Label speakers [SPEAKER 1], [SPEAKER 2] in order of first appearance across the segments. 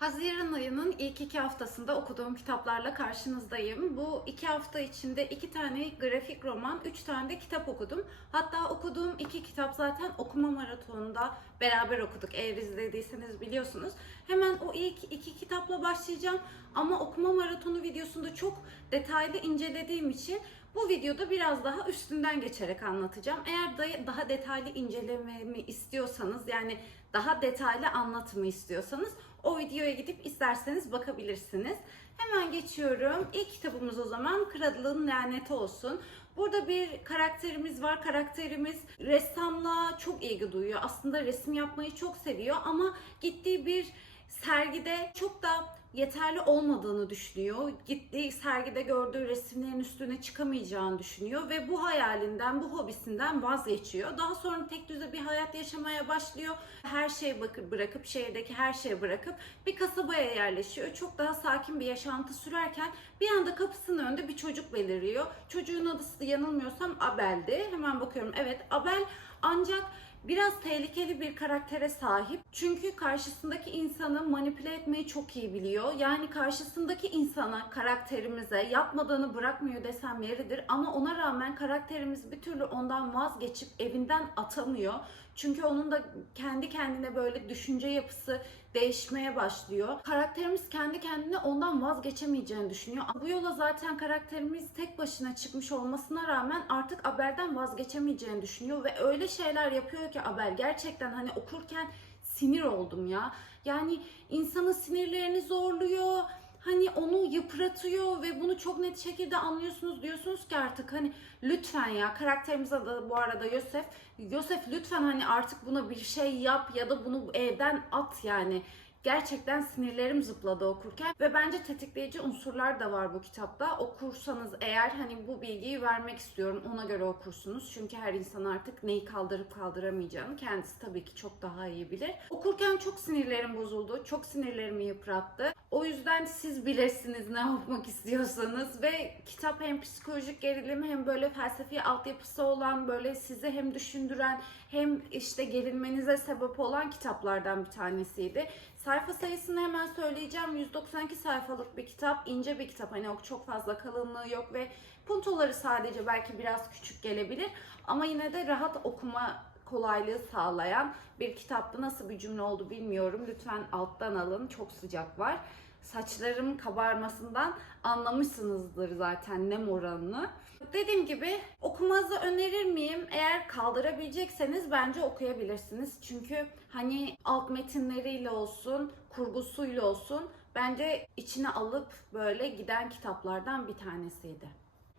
[SPEAKER 1] Haziran ayının ilk iki haftasında okuduğum kitaplarla karşınızdayım. Bu iki hafta içinde iki tane grafik roman, üç tane de kitap okudum. Hatta okuduğum iki kitap zaten okuma maratonunda beraber okuduk. Eğer izlediyseniz biliyorsunuz. Hemen o ilk iki kitapla başlayacağım. Ama okuma maratonu videosunda çok detaylı incelediğim için bu videoda biraz daha üstünden geçerek anlatacağım. Eğer da- daha detaylı incelememi istiyorsanız yani daha detaylı anlatımı istiyorsanız o videoya gidip isterseniz bakabilirsiniz. Hemen geçiyorum. İlk kitabımız o zaman Kralın Laneti olsun. Burada bir karakterimiz var. Karakterimiz ressamla çok ilgi duyuyor. Aslında resim yapmayı çok seviyor ama gittiği bir sergide çok da yeterli olmadığını düşünüyor. Gittiği sergide gördüğü resimlerin üstüne çıkamayacağını düşünüyor ve bu hayalinden, bu hobisinden vazgeçiyor. Daha sonra tek düze bir hayat yaşamaya başlıyor. Her şeyi bırakıp, şehirdeki her şeyi bırakıp bir kasabaya yerleşiyor. Çok daha sakin bir yaşantı sürerken bir anda kapısının önünde bir çocuk beliriyor. Çocuğun adı yanılmıyorsam Abel'di. Hemen bakıyorum. Evet Abel ancak biraz tehlikeli bir karaktere sahip. Çünkü karşısındaki insanı manipüle etmeyi çok iyi biliyor. Yani karşısındaki insana, karakterimize yapmadığını bırakmıyor desem yeridir. Ama ona rağmen karakterimiz bir türlü ondan vazgeçip evinden atamıyor. Çünkü onun da kendi kendine böyle düşünce yapısı değişmeye başlıyor. Karakterimiz kendi kendine ondan vazgeçemeyeceğini düşünüyor. Bu yola zaten karakterimiz tek başına çıkmış olmasına rağmen artık Abel'den vazgeçemeyeceğini düşünüyor ve öyle şeyler yapıyor ki Abel gerçekten hani okurken sinir oldum ya. Yani insanın sinirlerini zorluyor. Hani onu yıpratıyor ve bunu çok net şekilde anlıyorsunuz. Diyorsunuz ki artık hani lütfen ya karakterimiz adı bu arada Yosef. Yosef lütfen hani artık buna bir şey yap ya da bunu evden at yani. Gerçekten sinirlerim zıpladı okurken ve bence tetikleyici unsurlar da var bu kitapta. Okursanız eğer hani bu bilgiyi vermek istiyorum ona göre okursunuz. Çünkü her insan artık neyi kaldırıp kaldıramayacağını kendisi tabii ki çok daha iyi bilir. Okurken çok sinirlerim bozuldu. Çok sinirlerimi yıprattı. O yüzden siz bilirsiniz ne yapmak istiyorsanız ve kitap hem psikolojik gerilim hem böyle felsefi altyapısı olan böyle sizi hem düşündüren hem işte gerilmenize sebep olan kitaplardan bir tanesiydi. Sayfa sayısını hemen söyleyeceğim. 192 sayfalık bir kitap, ince bir kitap. Hani çok fazla kalınlığı yok ve puntoları sadece belki biraz küçük gelebilir. Ama yine de rahat okuma kolaylığı sağlayan bir kitaptı. Nasıl bir cümle oldu bilmiyorum. Lütfen alttan alın. Çok sıcak var. Saçlarım kabarmasından anlamışsınızdır zaten nem oranını. Dediğim gibi okumanızı önerir miyim? Eğer kaldırabilecekseniz bence okuyabilirsiniz. Çünkü hani alt metinleriyle olsun, kurgusuyla olsun bence içine alıp böyle giden kitaplardan bir tanesiydi.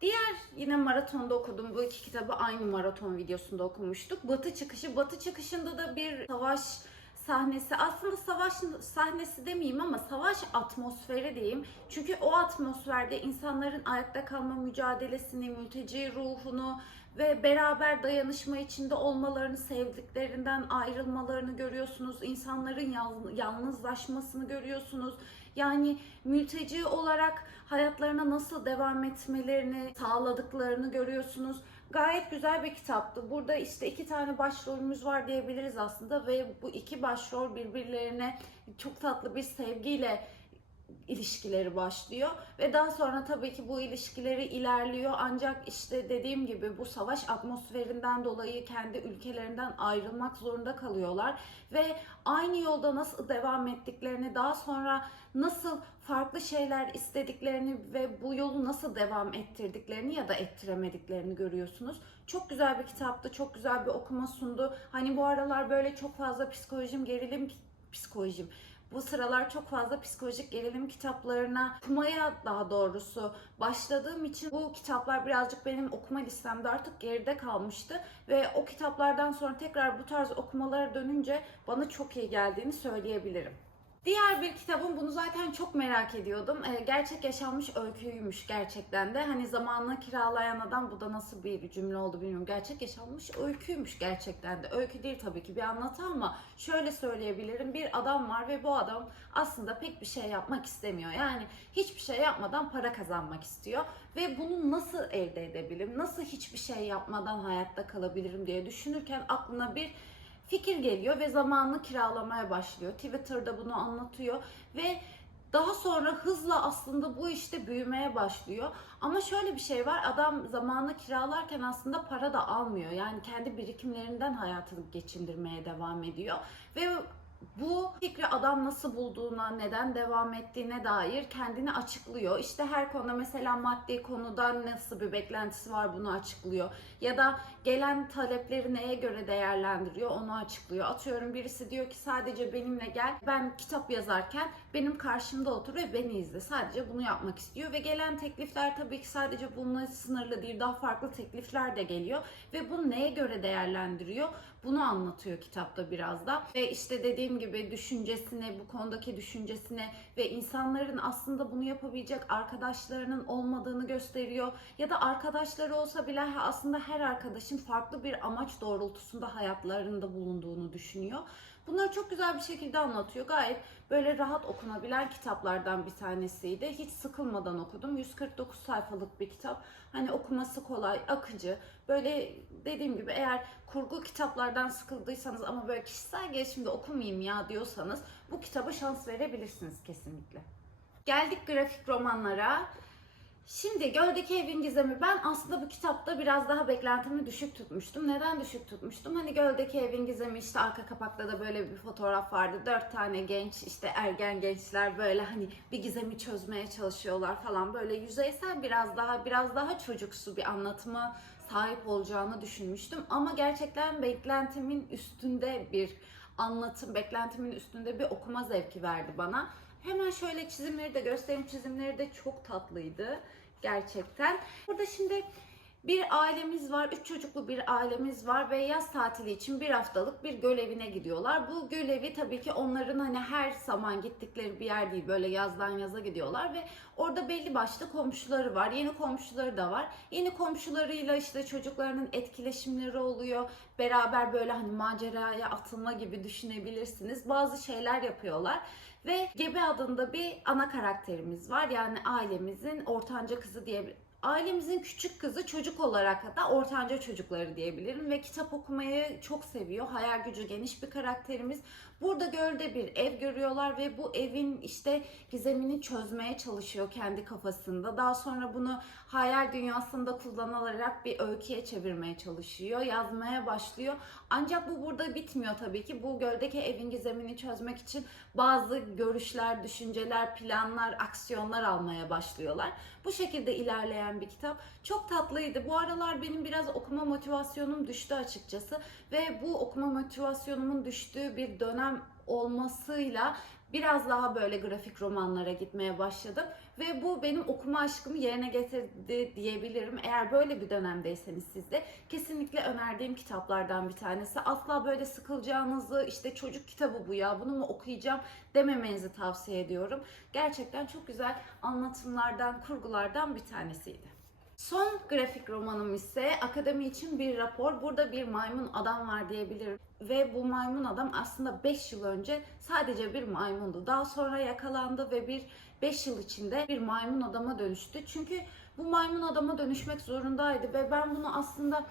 [SPEAKER 1] Diğer yine maratonda okudum. Bu iki kitabı aynı maraton videosunda okumuştuk. Batı çıkışı. Batı çıkışında da bir savaş sahnesi. Aslında savaş sahnesi demeyeyim ama savaş atmosferi diyeyim. Çünkü o atmosferde insanların ayakta kalma mücadelesini, mülteci ruhunu ve beraber dayanışma içinde olmalarını, sevdiklerinden ayrılmalarını görüyorsunuz. İnsanların yal- yalnızlaşmasını görüyorsunuz. Yani mülteci olarak hayatlarına nasıl devam etmelerini sağladıklarını görüyorsunuz. Gayet güzel bir kitaptı. Burada işte iki tane başrolümüz var diyebiliriz aslında ve bu iki başrol birbirlerine çok tatlı bir sevgiyle ilişkileri başlıyor ve daha sonra tabii ki bu ilişkileri ilerliyor ancak işte dediğim gibi bu savaş atmosferinden dolayı kendi ülkelerinden ayrılmak zorunda kalıyorlar ve aynı yolda nasıl devam ettiklerini daha sonra nasıl farklı şeyler istediklerini ve bu yolu nasıl devam ettirdiklerini ya da ettiremediklerini görüyorsunuz. Çok güzel bir kitaptı, çok güzel bir okuma sundu. Hani bu aralar böyle çok fazla psikolojim, gerilim psikolojim bu sıralar çok fazla psikolojik gerilim kitaplarına okumaya daha doğrusu başladığım için bu kitaplar birazcık benim okuma listemde artık geride kalmıştı ve o kitaplardan sonra tekrar bu tarz okumalara dönünce bana çok iyi geldiğini söyleyebilirim. Diğer bir kitabım bunu zaten çok merak ediyordum. Ee, gerçek yaşanmış öyküymüş gerçekten de. Hani zamanla kiralayan adam bu da nasıl bir cümle oldu bilmiyorum. Gerçek yaşanmış öyküymüş gerçekten de. Öykü değil tabii ki bir anlatı ama şöyle söyleyebilirim. Bir adam var ve bu adam aslında pek bir şey yapmak istemiyor. Yani hiçbir şey yapmadan para kazanmak istiyor. Ve bunu nasıl elde edebilirim? Nasıl hiçbir şey yapmadan hayatta kalabilirim diye düşünürken aklına bir fikir geliyor ve zamanını kiralamaya başlıyor. Twitter'da bunu anlatıyor ve daha sonra hızla aslında bu işte büyümeye başlıyor. Ama şöyle bir şey var. Adam zamanı kiralarken aslında para da almıyor. Yani kendi birikimlerinden hayatını geçindirmeye devam ediyor. Ve bu fikri adam nasıl bulduğuna, neden devam ettiğine dair kendini açıklıyor. İşte her konuda mesela maddi konuda nasıl bir beklentisi var bunu açıklıyor. Ya da gelen talepleri neye göre değerlendiriyor onu açıklıyor. Atıyorum birisi diyor ki sadece benimle gel. Ben kitap yazarken benim karşımda otur ve beni izle. Sadece bunu yapmak istiyor ve gelen teklifler tabii ki sadece bununla sınırlı değil. Daha farklı teklifler de geliyor ve bunu neye göre değerlendiriyor? Bunu anlatıyor kitapta biraz da. Ve işte dediğim gibi düşüncesine, bu konudaki düşüncesine ve insanların aslında bunu yapabilecek arkadaşlarının olmadığını gösteriyor. Ya da arkadaşları olsa bile aslında her arkadaşın farklı bir amaç doğrultusunda hayatlarında bulunduğunu düşünüyor. Bunları çok güzel bir şekilde anlatıyor. Gayet böyle rahat okunabilen kitaplardan bir tanesiydi. Hiç sıkılmadan okudum. 149 sayfalık bir kitap. Hani okuması kolay, akıcı. Böyle dediğim gibi eğer kurgu kitaplardan sıkıldıysanız ama böyle kişisel gelişimde okumayayım ya diyorsanız bu kitaba şans verebilirsiniz kesinlikle. Geldik grafik romanlara. Şimdi Göldeki Evin Gizemi ben aslında bu kitapta biraz daha beklentimi düşük tutmuştum. Neden düşük tutmuştum? Hani Göldeki Evin Gizemi işte arka kapakta da böyle bir fotoğraf vardı. Dört tane genç işte ergen gençler böyle hani bir gizemi çözmeye çalışıyorlar falan. Böyle yüzeysel biraz daha biraz daha çocuksu bir anlatıma sahip olacağını düşünmüştüm. Ama gerçekten beklentimin üstünde bir anlatım, beklentimin üstünde bir okuma zevki verdi bana. Hemen şöyle çizimleri de göstereyim. Çizimleri de çok tatlıydı gerçekten. Burada şimdi bir ailemiz var, üç çocuklu bir ailemiz var ve yaz tatili için bir haftalık bir göl evine gidiyorlar. Bu göl evi tabii ki onların hani her zaman gittikleri bir yer değil. Böyle yazdan yaza gidiyorlar ve orada belli başlı komşuları var. Yeni komşuları da var. Yeni komşularıyla işte çocuklarının etkileşimleri oluyor. Beraber böyle hani maceraya atılma gibi düşünebilirsiniz. Bazı şeyler yapıyorlar. Ve Gebe adında bir ana karakterimiz var. Yani ailemizin ortanca kızı diye ailemizin küçük kızı çocuk olarak da ortanca çocukları diyebilirim ve kitap okumayı çok seviyor. Hayal gücü geniş bir karakterimiz. Burada gölde bir ev görüyorlar ve bu evin işte gizemini çözmeye çalışıyor kendi kafasında. Daha sonra bunu hayal dünyasında kullanılarak bir öyküye çevirmeye çalışıyor. Yazmaya başlıyor. Ancak bu burada bitmiyor tabii ki. Bu göldeki evin gizemini çözmek için bazı görüşler, düşünceler, planlar, aksiyonlar almaya başlıyorlar. Bu şekilde ilerleyen bir kitap. Çok tatlıydı. Bu aralar benim biraz okuma motivasyonum düştü açıkçası ve bu okuma motivasyonumun düştüğü bir dönem olmasıyla biraz daha böyle grafik romanlara gitmeye başladım ve bu benim okuma aşkımı yerine getirdi diyebilirim. Eğer böyle bir dönemdeyseniz siz de kesinlikle önerdiğim kitaplardan bir tanesi. Asla böyle sıkılacağınızı işte çocuk kitabı bu ya bunu mu okuyacağım dememenizi tavsiye ediyorum. Gerçekten çok güzel anlatımlardan, kurgulardan bir tanesiydi. Son grafik romanım ise akademi için bir rapor. Burada bir maymun adam var diyebilirim. Ve bu maymun adam aslında 5 yıl önce sadece bir maymundu. Daha sonra yakalandı ve bir 5 yıl içinde bir maymun adama dönüştü. Çünkü bu maymun adama dönüşmek zorundaydı ve ben bunu aslında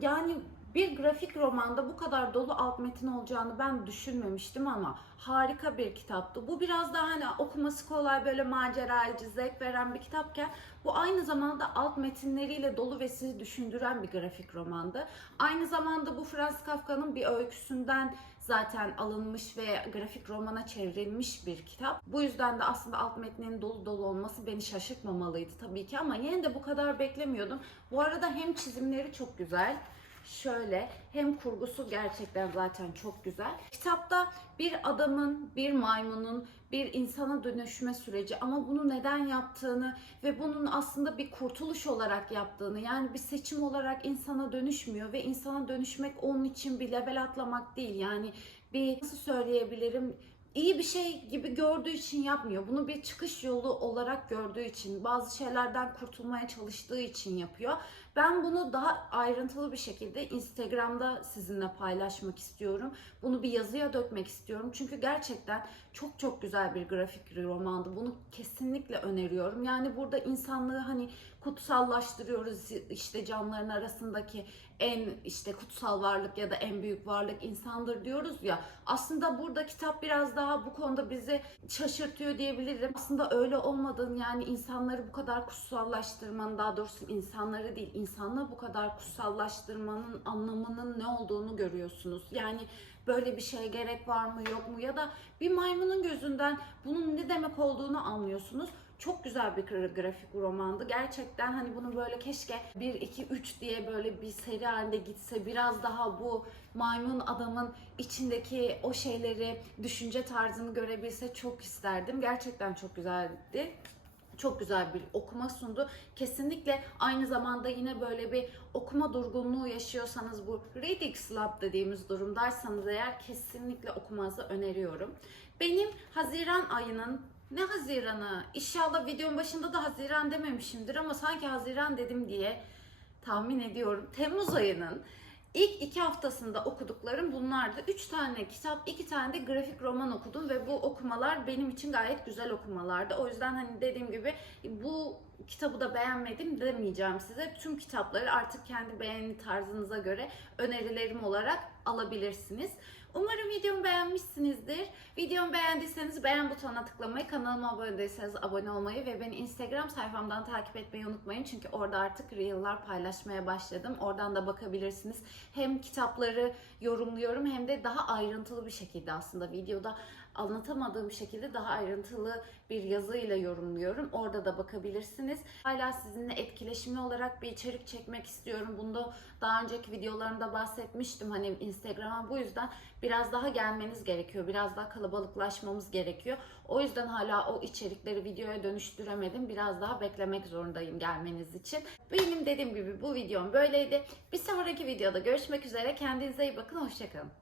[SPEAKER 1] yani bir grafik romanda bu kadar dolu alt metin olacağını ben düşünmemiştim ama harika bir kitaptı. Bu biraz daha hani okuması kolay böyle maceracı, zevk veren bir kitapken bu aynı zamanda alt metinleriyle dolu ve sizi düşündüren bir grafik romandı. Aynı zamanda bu Franz Kafka'nın bir öyküsünden zaten alınmış ve grafik romana çevrilmiş bir kitap. Bu yüzden de aslında alt metninin dolu dolu olması beni şaşırtmamalıydı tabii ki ama yine de bu kadar beklemiyordum. Bu arada hem çizimleri çok güzel şöyle hem kurgusu gerçekten zaten çok güzel. Kitapta bir adamın, bir maymunun bir insana dönüşme süreci ama bunu neden yaptığını ve bunun aslında bir kurtuluş olarak yaptığını yani bir seçim olarak insana dönüşmüyor ve insana dönüşmek onun için bir level atlamak değil. Yani bir nasıl söyleyebilirim iyi bir şey gibi gördüğü için yapmıyor. Bunu bir çıkış yolu olarak gördüğü için, bazı şeylerden kurtulmaya çalıştığı için yapıyor. Ben bunu daha ayrıntılı bir şekilde Instagram'da sizinle paylaşmak istiyorum. Bunu bir yazıya dökmek istiyorum. Çünkü gerçekten çok çok güzel bir grafik romandı. Bunu kesinlikle öneriyorum. Yani burada insanlığı hani kutsallaştırıyoruz işte canlıların arasındaki en işte kutsal varlık ya da en büyük varlık insandır diyoruz ya. Aslında burada kitap biraz daha bu konuda bizi şaşırtıyor diyebilirim. Aslında öyle olmadığını yani insanları bu kadar kutsallaştırmanın daha doğrusu insanları değil insanlığı bu kadar kutsallaştırmanın anlamının ne olduğunu görüyorsunuz. Yani böyle bir şeye gerek var mı yok mu ya da bir maymunun gözünden bunun ne demek olduğunu anlıyorsunuz. Çok güzel bir gra- grafik romandı. Gerçekten hani bunu böyle keşke 1, 2, 3 diye böyle bir seri halinde gitse biraz daha bu maymun adamın içindeki o şeyleri, düşünce tarzını görebilse çok isterdim. Gerçekten çok güzeldi çok güzel bir okuma sundu. Kesinlikle aynı zamanda yine böyle bir okuma durgunluğu yaşıyorsanız bu reading slump dediğimiz durumdaysanız eğer kesinlikle okumanızı öneriyorum. Benim Haziran ayının ne Haziran'ı? İnşallah videonun başında da Haziran dememişimdir ama sanki Haziran dedim diye tahmin ediyorum. Temmuz ayının ilk iki haftasında okuduklarım bunlardı. Üç tane kitap, iki tane de grafik roman okudum ve bu okumalar benim için gayet güzel okumalardı. O yüzden hani dediğim gibi bu kitabı da beğenmedim demeyeceğim size. Tüm kitapları artık kendi beğeni tarzınıza göre önerilerim olarak alabilirsiniz. Umarım videomu beğenmişsinizdir. Videomu beğendiyseniz beğen butonuna tıklamayı, kanalıma abone değilseniz abone olmayı ve beni Instagram sayfamdan takip etmeyi unutmayın. Çünkü orada artık Reel'lar paylaşmaya başladım. Oradan da bakabilirsiniz. Hem kitapları yorumluyorum hem de daha ayrıntılı bir şekilde aslında videoda anlatamadığım şekilde daha ayrıntılı bir yazıyla yorumluyorum. Orada da bakabilirsiniz. Hala sizinle etkileşimli olarak bir içerik çekmek istiyorum. Bunda daha önceki videolarımda bahsetmiştim. Hani Instagram'a bu yüzden biraz daha gelmeniz gerekiyor. Biraz daha kalabalıklaşmamız gerekiyor. O yüzden hala o içerikleri videoya dönüştüremedim. Biraz daha beklemek zorundayım gelmeniz için. Benim dediğim gibi bu videom böyleydi. Bir sonraki videoda görüşmek üzere. Kendinize iyi bakın. Hoşçakalın.